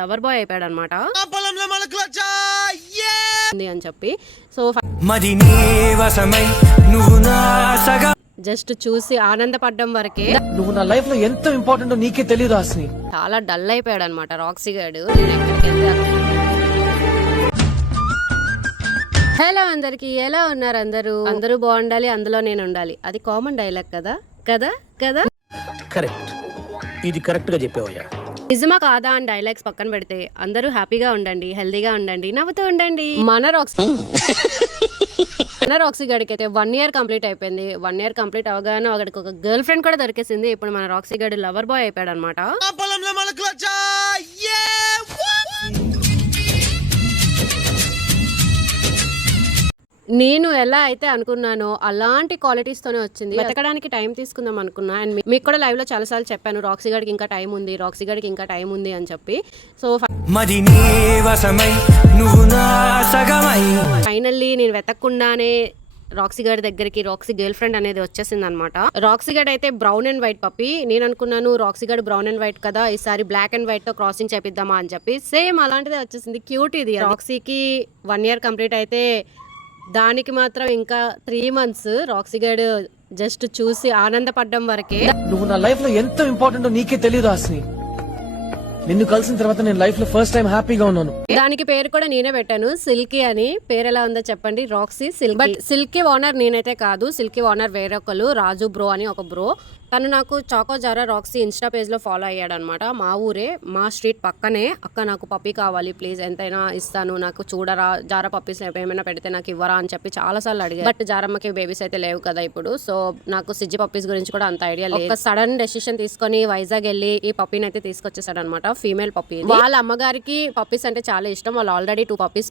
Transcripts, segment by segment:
Lover boy అయిపోయాడు అనమాట అని చెప్పి. సో జస్ట్ చూసి ఆనందపడ్డం వరకే. నువ్వు నా లైఫ్ లో ఎంత ఇంపార్టెంట్ నీకే తెలియదు హాసిని. చాలా డల్ అయిపోయాడు అనమాట రాక్సీ గాడు. నేను ఎక్కడికి వెళ్తే హలో అందరికి, ఎలా ఉన్నారు అందరూ? అందరూ బాగుండాలి, అందులో నేను ఉండాలి. అది కామన్ డైలాగ్ కదా కదా కదా. కరెక్ట్, ఇది కరెక్ట్ గా చెప్పావయ్యా. నిజమా కాదా అని డైలాగ్స్ పక్కన పెడితే అందరూ హ్యాపీగా ఉండండి, హెల్దీగా ఉండండి, నవ్వుతూ ఉండండి. మన రాక్సీ గడికి అయితే 1 year కంప్లీట్ అయిపోయింది. 1 year కంప్లీట్ అవగానే అక్కడికి ఒక గర్ల్ ఫ్రెండ్ కూడా దొరికేసింది. ఇప్పుడు మన రాక్సీ గడి లవర్ బాయ్ అయిపోయాడు అనమాట. నేను ఎలా అయితే అనుకున్నానో అలాంటి క్వాలిటీస్ తోనే వచ్చింది. వెతకడానికి టైం తీసుకుందాం అనుకున్నా. అండ్ మీకు కూడా లైవ్ లో చాలా సార్లు చెప్పాను, రాక్సీ గడికి ఇంకా టైం ఉంది, రాక్సీ గడికి ఇంకా టైం ఉంది అని చెప్పి. సో ఫైనల్లీ నేను వెతకకుండానే రాక్సీ గడి దగ్గరికి రాక్సీ గర్ల్ ఫ్రెండ్ అనేది వచ్చేసింది అనమాట. రాక్సీ గడి అయితే బ్రౌన్ అండ్ వైట్ పప్పి. నేను అనుకున్నాను రాక్సీ గడి బ్రౌన్ అండ్ వైట్ కదా, ఈసారి బ్లాక్ అండ్ వైట్ తో క్రాసింగ్ చేపిద్దామా అని చెప్పి. సేమ్ అలాంటిదే వచ్చేసింది. క్యూట్ ఇది. రాక్సీకి 1 year కంప్లీట్ అయితే దానికి మాత్రం ఇంకా 3 months రాక్సీ గడ్ జస్ట్ చూసి ఆనందపడ్డం వరకే. నువ్వు నా లైఫ్ లో ఎంత ఇంపార్టెంట్ నీకే తెలియదు హాసిని. నిన్ను కలిసిన తర్వాత నేను లైఫ్ లో ఫస్ట్ టైం హ్యాపీగా ఉన్నాను. దానికి పేరు కూడా నేనే పెట్టాను, సిల్కీ అని. పేరు ఎలా ఉందో చెప్పండి, Roxy silky. But silky owner నేనైతే కాదు, సిల్కీ ఓనర్ వేరొకరు, రాజు బ్రో అని ఒక బ్రో. తను నాకు చాకో జారా రాక్సీ ఇన్స్టా పేజ్ లో ఫాలో అయ్యాడు అనమాట. మా ఊరే, మా స్ట్రీట్ పక్కనే. అక్క నాకు పప్పీ కావాలి ప్లీజ్, ఎంతైనా ఇస్తాను, నాకు చూడరా, జారా పప్పీస్ ఏమైనా పెడితే నాకు ఇవ్వరా అని చెప్పి చాలా సార్లు అడిగాను. బట్ జారమ్మకి బేబీస్ అయితే లేవు కదా ఇప్పుడు. సో నాకు సిజ్జి పప్పీస్ గురించి కూడా అంత ఐడియా లేదు. ఒక సడన్ డెసిషన్ తీసుకొని వైజాగ్ వెళ్ళి ఈ పప్పీని అయితే తీసుకొచ్చేసాడు అనమాట. Female puppy. వాళ్ళ అమ్మగారికి పప్పీస్ అంటే చాలా ఇష్టం. వాళ్ళు ఆల్రెడీ 2 puppies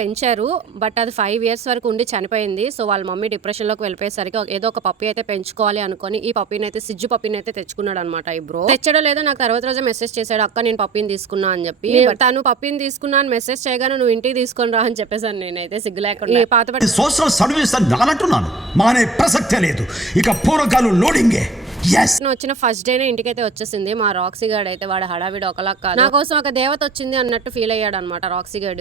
పెంచారు. బట్ అది 5 years వరకు ఉండి చనిపోయింది. సో వాళ్ళ మమ్మీ డిప్రెషన్ లోకి వెళ్ళిపోయేసరికి ఏదో ఒక పప్పీ అయితే పెంచుకోవాలి అనుకొని ఈ పప్పీని అయితే సిజ్జు పప్పీని అయితే తెచ్చుకున్నాడు అనమాట. ఈ బ్రో తెచ్చడో లేదో నాకు తర్వాత రోజే మెసేజ్ చేశాడు, అక్క నేను పప్పీని తీసుకున్నా అని చెప్పి. తను పప్పీని తీసుకున్నా అని మెసేజ్ చేయగానే నువ్వు ఇంటికి తీసుకొని రా అని చెప్పేసాను నేనైతే సిగ్గు లేకుండా. పాత సోషల్ సర్వీస్ నానంటున్నాను, మానే ప్రసక్తే లేదు. ఇక పూర్వకాలు లోడింగే. వచ్చిన ఫస్ట్ డేనే ఇంటికైతే వచ్చేసింది మా రాక్సీ గడ్ అయితే. వాడు హడావిడి ఒకలా కాదు, నా కోసం ఒక దేవత వచ్చింది అన్నట్టు ఫీల్ అయ్యాడు అనమాట రాక్సీ గడ్.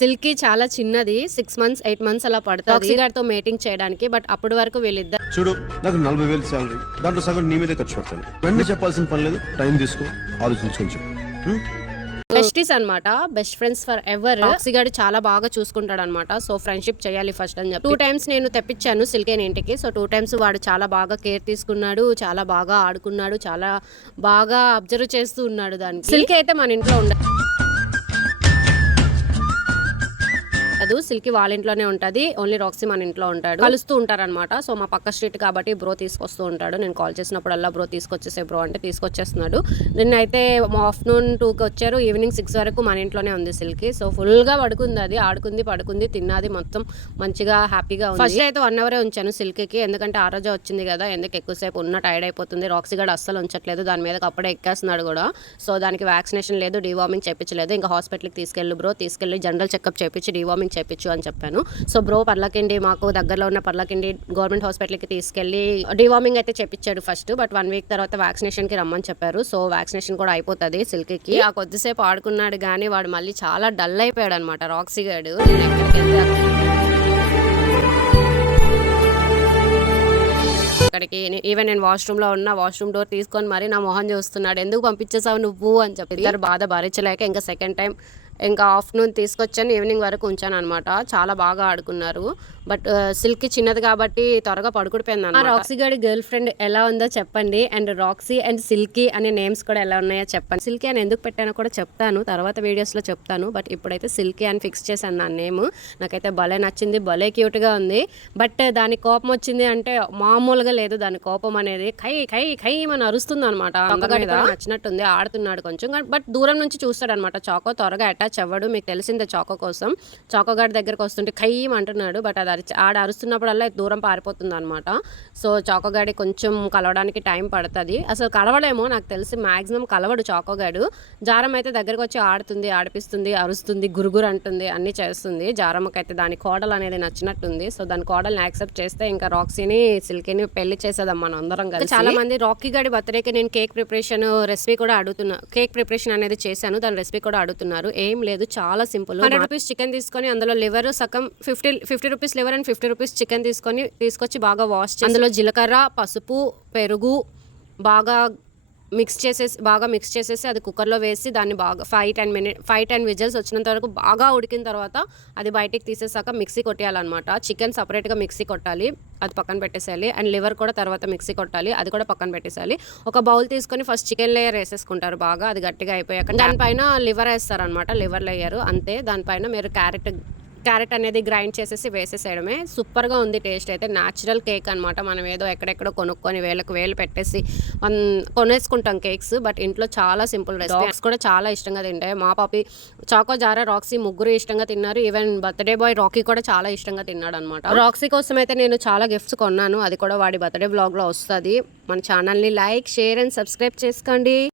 సిల్కీ చాలా చిన్నది, 6 months 8 months అలా పడుతుంది రాక్సీ గడ్ తో మేటింగ్ చేయడానికి. బట్ అప్పటి వరకు వీళ్ళిద్దరు చూడు, నాకు 40,000 శాలరీ, దాంట్లో సగం నీ మీదే ఖర్చు పెడతాను. వెంటనే చెప్పాల్సిన పని లేదు, టైం తీసుకో, ఆలోచించుకొని చెప్పు. బెస్టీస్ అనమాట, best friends for ever. Roxy గడ్ చాలా బాగా చూసుకుంటాడు అనమాట. సో ఫ్రెండ్షిప్ చేయాలి ఫస్ట్ అని చెప్పి 2 times నేను తెప్పించాను సిల్కేని ఇంటికి. సో 2 times వాడు చాలా బాగా కేర్ తీసుకున్నాడు, చాలా బాగా ఆడుకున్నాడు, చాలా బాగా అబ్జర్వ్ చేస్తూ ఉన్నాడు దానికి. సిల్కే అయితే మన ఇంట్లో ఉండదు, సిల్కీ వాళ్ళ ఇంట్లోనే ఉంటది. ఓన్లీ రాక్సీ మన ఇంట్లో ఉంటాడు, కలుస్తూ ఉంటారు అనమాట. సో మా పక్క స్ట్రీట్ కాబట్టి బ్రో తీసుకొస్తూ ఉంటాడు. నేను కాల్ చేసినప్పుడల్లా బ్రో తీసుకొచ్చేసే బ్రో అంటే తీసుకొచ్చేస్తున్నాడు. నిన్నైతే ఆఫ్టర్నూన్ 2కి వచ్చారు, ఈవినింగ్ 6 వరకు మన ఇంట్లోనే ఉంది సిల్కీ. సో ఫుల్ గా పడుకుంది, అది ఆడుకుంది, పడుకుంది, తిన్నది, మొత్తం మంచిగా హ్యాపీగా ఉంది. ఫస్ట్ అయితే 1 hour ఉంచాను సిల్కీకి, ఎందుకంటే ఆ రోజే వచ్చింది కదా, ఎందుకు ఎక్కువసేపు ఉన్న టైర్డ్ అయిపోతుంది. రాక్సీ గడ్ అస్సలు ఉంచట్లేదు, దాని మీద అప్పుడే ఎక్కేస్తున్నాడు కూడా. సో దానికి వ్యాక్సినేషన్ లేదు, డివార్మింగ్ చేయించలేదు. ఇంకా హాస్పిటల్కి తీసుకెళ్ళి బ్రో, తీసుకెళ్ళి జనరల్ చెకప్ చేయించి డివార్మింగ్ చేయించు అని చెప్పాను. సో బ్రో పర్లకిండి, మాకు దగ్గరలో ఉన్న పర్లకిండి గవర్నమెంట్ హాస్పిటల్కి తీసుకెళ్లి డివార్మింగ్ అయితే చేయించాడు ఫస్ట్. బట్ 1 week తర్వాత వ్యాక్సినేషన్ కి రమ్మని చెప్పారు. సో వ్యాక్సినేషన్ కూడా అయిపోతుంది సిల్కీకి. ఆ కొద్దిసేపు ఆడుకున్నాడు కానీ వాడు మళ్ళీ చాలా డల్ అయిపోయాడు అనమాట రాక్సీ గడ్. నేను ఎక్కడికి వెళ్తే అక్కడికి, ఈవెన్ నేను వాష్రూమ్ లో ఉన్న వాష్రూమ్ డోర్ తీసుకొని మరి నా మొహం చూస్తున్నాడు, ఎందుకు పంపించేసావు నువ్వు అని చెప్పి. ఇద్దరు బాధ భరించలేక ఇంకా సెకండ్ టైం ఇంకా ఆఫ్టర్నూన్ తీసుకొచ్చాను, ఈవినింగ్ వరకు ఉంచాను అనమాట. చాలా బాగా ఆడుకున్నారు. బట్ సిల్కీ చిన్నది కాబట్టి త్వరగా పడుకుడిపోయింది అన్నమాట. రాక్సీ గడి గర్ల్ ఫ్రెండ్ ఎలా ఉందో చెప్పండి, అండ్ రాక్సీ అండ్ సిల్కీ అనే నేమ్స్ కూడా ఎలా ఉన్నాయో చెప్పండి. సిల్కీ అని ఎందుకు పెట్టానో కూడా చెప్తాను, తర్వాత వీడియోస్ లో చెప్తాను. బట్ ఇప్పుడైతే సిల్కీ అని ఫిక్స్ చేశాను నా నేమ్. నాకైతే భలే నచ్చింది, భలే క్యూట్ గా ఉంది. బట్ దాని కోపం వచ్చింది అంటే మామూలుగా లేదు, దాని కోపం అనేది ఖై ఖై ఖై అని అరుస్తుంది అనమాట. నచ్చినట్టుంది, ఆడుతున్నాడు కొంచెం. బట్ దూరం నుంచి చూస్తాడు అనమాట చాకో, త్వరగా అటాచ్ అటాచ్ అవ్వడు. మీకు తెలిసిందే చాకో కోసం. చాకో గాడి దగ్గరకు వస్తుంటే ఖయ్యం అంటున్నాడు. బట్ అది ఆడ అరుస్తున్నప్పుడల్లా దూరం పారిపోతుంది అనమాట. సో చాకో గాడి కొంచెం కలవడానికి టైం పడుతుంది. అసలు కలవడేమో నాకు తెలిసి మ్యాక్సిమం కలవడు చాకో గాడు. జారమ్మ అయితే దగ్గరకు వచ్చి ఆడుతుంది, ఆడిపిస్తుంది, అరుస్తుంది, గురుగురు అంటుంది, అన్నీ చేస్తుంది. జారమ్మకైతే దాని కోడలు అనేది నచ్చినట్టుంది. సో దాని కోడల్ని యాక్సెప్ట్ చేస్తే ఇంకా రాక్సీని సిల్కీని పెళ్లి చేసేదాం మనం అందరం కలిసి. చాలా మంది రాకీ గాడి బర్త్డేకి నేను కేక్ ప్రిపరేషన్ రెసిపీ కూడా అడుగుతున్నా. కేక్ ప్రిపరేషన్ అనేది చేశాను, దాని రెసిపీ కూడా అడుగుతున్నారు. ఏం లేదు, చాలా సింపుల్. 100 రూపీస్ చికెన్ తీసుకొని అందులో లివర్ సగం 50 rupees liver and 50 rupees chicken తీసుకొచ్చి బాగా వాష్ చేసి అందులో జీలకర్ర, పసుపు, పెరుగు బాగా మిక్స్ చేసేసి అది కుక్కర్లో వేసి దాన్ని బాగా 5-10 విజిల్స్ వచ్చినంత వరకు బాగా ఉడికిన తర్వాత అది బయటికి తీసేసాక మిక్సీ కొట్టేయాలన్నమాట. చికెన్ సపరేట్గా మిక్సీ కొట్టాలి, అది పక్కన పెట్టేసేయాలి. అండ్ లివర్ కూడా తర్వాత మిక్సీ కొట్టాలి, అది కూడా పక్కన పెట్టేసేయాలి. ఒక బౌల్ తీసుకొని ఫస్ట్ చికెన్ లేయర్ వేసేసుకుంటారు బాగా, అది గట్టిగా అయిపోయాక దానిపైన లివర్ వేస్తారనమాట. లివర్ లేయర్ అంతే. దానిపైన మీరు క్యారెట్ అనేది గ్రైండ్ చేసేసి వేసేసేయడమే. సూపర్గా ఉంది టేస్ట్ అయితే. న్యాచురల్ కేక్ అనమాట. మనం ఏదో ఎక్కడెక్కడో కొనుక్కొని వేలు పెట్టేసి కొనేసుకుంటాం కేక్స్. బట్ ఇంట్లో చాలా సింపుల్ రెసిపీ. డాగ్స్ కూడా చాలా ఇష్టంగా తింటాయి. మా పాపి, చాకో, జారా, రాక్సీ ముగ్గురు ఇష్టంగా తిన్నారు. ఈవెన్ బర్త్డే బాయ్ రాకీ కూడా చాలా ఇష్టంగా తిన్నాడు అనమాట. రాక్సీ కోసం అయితే నేను చాలా గిఫ్ట్స్ కొన్నాను, అది కూడా వాడి బర్త్డే వ్లాగ్లో వస్తుంది. మన ఛానల్ని లైక్, షేర్ అండ్ సబ్స్క్రైబ్ చేసుకోండి.